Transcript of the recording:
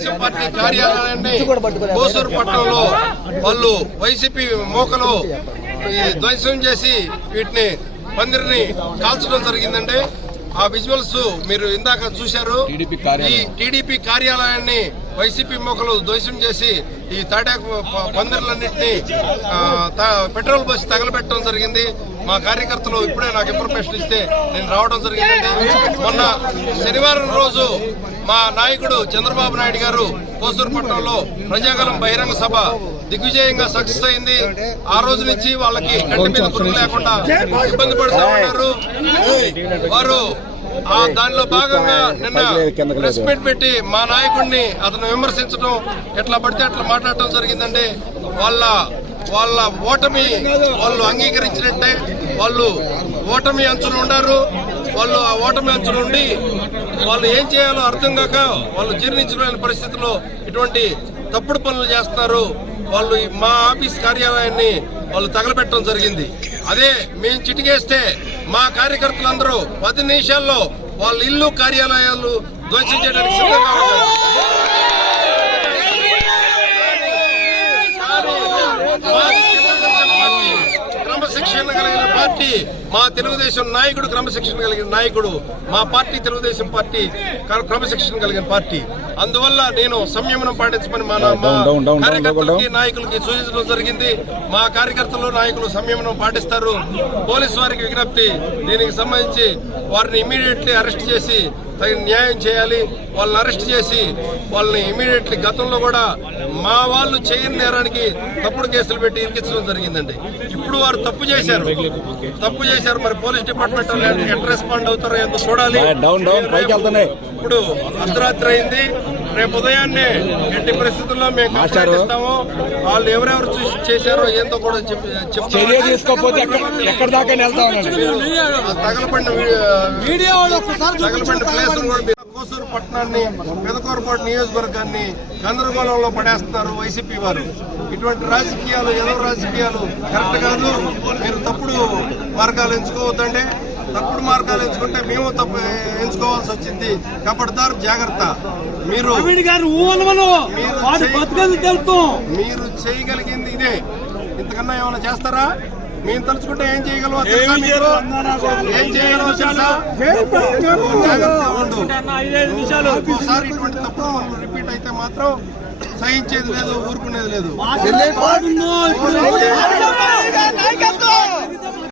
Telugu Desam party కార్యాలయాన్ని కోసూరు పట్టణంలో వాళ్ళు వైసీపీ మోకలు ధ్వంసం చేసి వీటిని పందిరిని కాల్చడం జరిగిందండి. ఆ విజువల్స్ మీరు ఇందాక చూశారు. ఈ టీడీపీ కార్యాలయాన్ని వైసీపీ మొక్కలు ధ్వంసం చేసి ఈ తాటాకు పందిర్లన్నింటినీ త- పెట్రోల్ బస్ తగలబెట్టడం జరిగింది. మా కార్యకర్తలు ఇప్పుడే నాకు ఇన్ఫర్మేషన్ ఇస్తే నేను రావడం జరిగిందండి. మొన్న శనివారం రోజు మా నాయకుడు చంద్రబాబు నాయుడు గారు కోసూరుపట్నంలో ప్రజాగలం బహిరంగ సభ దిగ్విజయంగా సక్సెస్ అయింది. ఆ రోజు నుంచి వాళ్ళకి కంటి మీద లేకుండా ఇబ్బంది పడుతూ ఉన్నారు. వారు ఆ దానిలో భాగంగా నిన్న ప్రెస్ మీట్ పెట్టి మా నాయకుడిని అతను విమర్శించడం ఎట్లా పడితే అట్లా మాట్లాడటం జరిగిందండి. వాళ్ళ వాళ్ళ ఓటమి వాళ్ళు అంగీకరించినట్టే వాళ్ళు ఓటమి అంచులు ఉండారు. వాళ్ళు ఆ ఓటమి అంచులు ఉండి వాళ్ళు ఏం చేయాలో అర్థం కాక వాళ్ళు జీర్ణించలేని పరిస్థితుల్లో ఇటువంటి తప్పుడు పనులు చేస్తున్నారు. వాళ్ళు మా ఆఫీస్ కార్యాలయాన్ని వాళ్ళు తగలబెట్టడం జరిగింది. అదే మేము చిటికేస్తే మా కార్యకర్తలందరూ పది నిమిషాల్లో వాళ్ళ ఇల్లు కార్యాలయాలు ధ్వంసించడానికి సిద్ధంగా ఉన్నారు. క్రమశిక్షణ కలిగిన పార్టీ మా తెలుగుదేశం నాయకుడు క్రమశిక్షణ కలిగిన నాయకుడు మా పార్టీ తెలుగుదేశం పార్టీ క్ర- క్రమశిక్షణ కలిగిన పార్టీ. అందువల్ల నేను సంయమనం పాటించమని మా కార్యకర్తలకి నాయకులకి సూచించడం జరిగింది. మా కార్యకర్తలు నాయకులు సంయమనం పాటిస్తారు. పోలీసు వారికి విజ్ఞప్తి దీనికి సంబంధించి వారిని ఇమీడియట్లీ అరెస్ట్ చేసి తగిన న్యాయం చేయాలి. వాళ్ళని అరెస్ట్ చేసి వాళ్ళని ఇమీడియట్లీ గతంలో కూడా మా వాళ్ళు చేయని నేరానికి తప్పుడు కేసులు పెట్టి ఇరికించడం జరిగిందండి. ఇప్పుడు వారు తప్పు చేశారు. తప్పు చేశారు. మరి పోలీస్ డిపార్ట్మెంట్ వాళ్ళు ఎట్లా రెస్పాండ్ అవుతారో ఎంతో చూడాలి. ఇప్పుడు అర్ధరాత్రి అయింది. రేపు ఉదయాన్నే ఎట్టి పరిస్థితుల్లో మేము కంప్లైంట్ ఇస్తాము. వాళ్ళు ఎవరెవరు చూసి చేశారో ఏందో కూడా. చర్య తీసుకోకపోతే ఎక్కడ దాకా ప్లేస్ కోసూరు పట్టణాన్ని పెదకూరపాటు నియోజకవర్గాన్ని గందరగోళంలో పడేస్తున్నారు వైసీపీ వారు. ఇటువంటి రాజకీయాలు ఏదో రాజకీయాలు కరెక్ట్ కాదు. మీరు తప్పుడు మార్గాలు ఎంచుకోవద్దండి. తప్పుడు మార్గాలు ఎంచుకుంటే మేము తప్పు ఎంచుకోవాల్సి వచ్చింది కపడతారు జాగ్రత్త మీరు మీరు చేయగలిగింది ఇదే ఇంతకన్నా ఏమైనా చేస్తారా మేము తలుచుకుంటే ఏం మీకు? ఏం ఒక్కోసారి ఇటువంటి తప్పుడు పనులు రిపీట్ అయితే మాత్రం సహించేది లేదు ఊరుకునేది లేదు